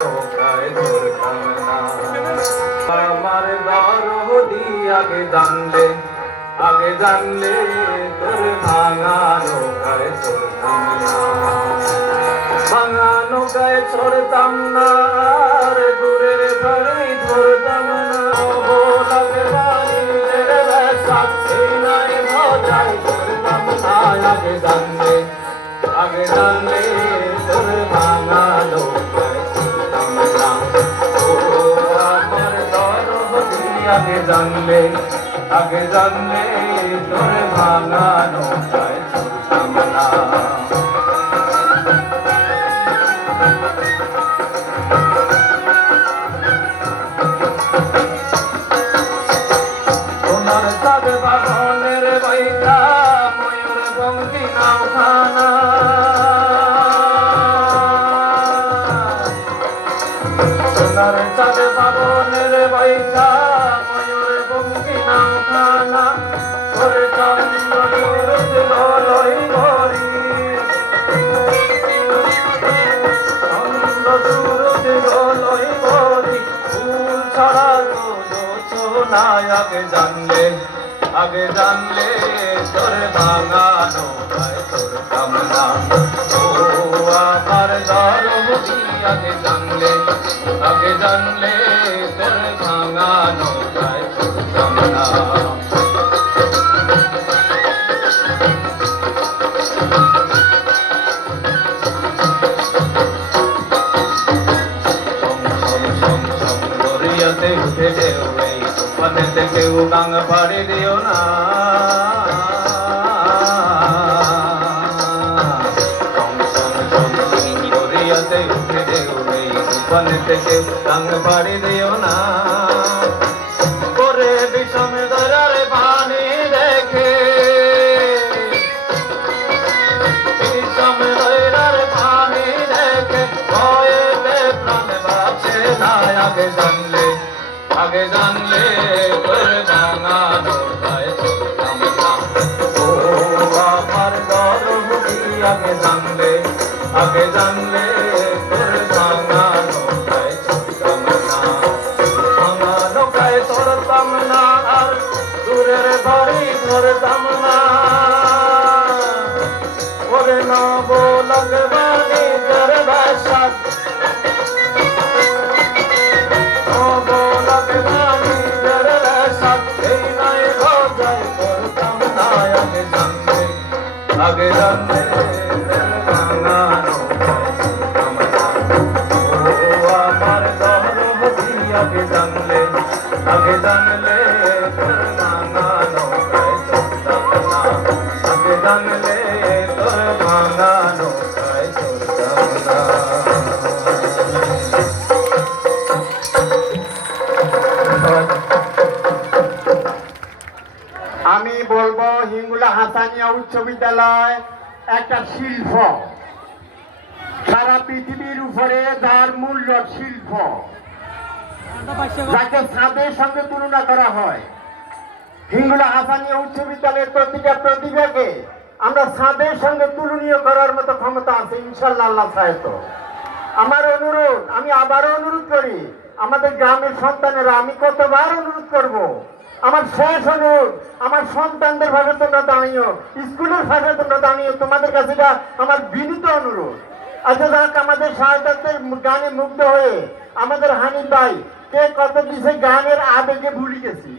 আমার দরদি আগে জানলে তোর ভাঙা নৌকায় চড়তাম না, ভাঙা নৌকায় চড়তাম না, আর দূরের বাড়ি ধরতাম না, লাগে বাড়ির সাথে নাই মজাই করতাম না। আগে জানলে তোর ভাঙা নৌকায় চড়তাম না, ও আমার দরদি আগে জানলে তোর ভাঙা নৌকায় চড়তাম না। সোনার চাঁদ বাঁধনের বৈঠা ময়ূর বঙ্গি নাওখানা, সোনার চাঁদ বাঁধনের বৈঠা ময়ূর বঙ্গি নাওখানা, করে চন্দ্র লই ভরি চন্দ্র লই ভরি ফুল ছড়া সোনায় আগে জানলে তোর ভাঙা নৌকায় চড়তাম না, ও আমার দরদি আগে জানলে তোর ভাঙা নৌকায় চড়তাম না। দরিয়াতে উঠে ঢেউ এই তুফানেতে কেউ ডাঙ পাড়ি দিও না, দরিয়াতে উঠে ঢেউ এই তুফানেতে কেউ ডাঙ পাড়ি দিও না, করে বিষম দরার পানি দেখে বিষম দরার পানি দেখে ভয়েতে প্রাণ বাঁচে না। আগে জানলে তোর ভাঙা নৌকায় চড়তাম না, ও আমার দরদি আগে জানলে তোর ভাঙা নৌকায় চড়তাম না, ভাঙা নৌকায় চড়তাম না, আর দূরের বাড়ি ধরতাম না, ওরে নব লাগবানি তোর বাসা আগে জানলে ভাঙা নৌকায় চড়তাম না, ও আমার দরদি আগে জানলে তোর ভাঙা নৌকায় চড়তাম না, আগে জানলে তোর ভাঙা নৌকায় চড়তাম না। আমি বলবো হিঙ্গুলা হাসানিয়া উচ্চ বিদ্যালয় একটা শিল্প, সারা পৃথিবীর উপরে যার মূল্য শিল্প, যাকে ছাদের সঙ্গে তুলনা করা হয়। হিঙ্গুলা হাসানিয়া উচ্চ বিদ্যালয়ের প্রতিটা প্রতিভাকে আমরা ছাদের সঙ্গে তুলনীয় করার মতো ক্ষমতা আছে ইনশাল্লাহ, আল্লাহ সাহেব। আমার অনুরোধ, আমি আবারও অনুরোধ করি আমাদের গ্রামের সন্তানেরা, আমি কতবার অনুরোধ করব, আমার শেষ অনুরোধ, আমার সন্তানদের ভাষা তোমরা দাঁড়িয়ে, স্কুলের ভাষা তোমরা দাঁড়িয়ে, তোমাদের কাছে আমার বিনীত অনুরোধ। আচ্ছা যাক, আমাদের সাহিত্যের গানে মুগ্ধ হয়ে আমাদের হানি ভাই কে কত কিছু গানের আবেগে ভুলে গেছি।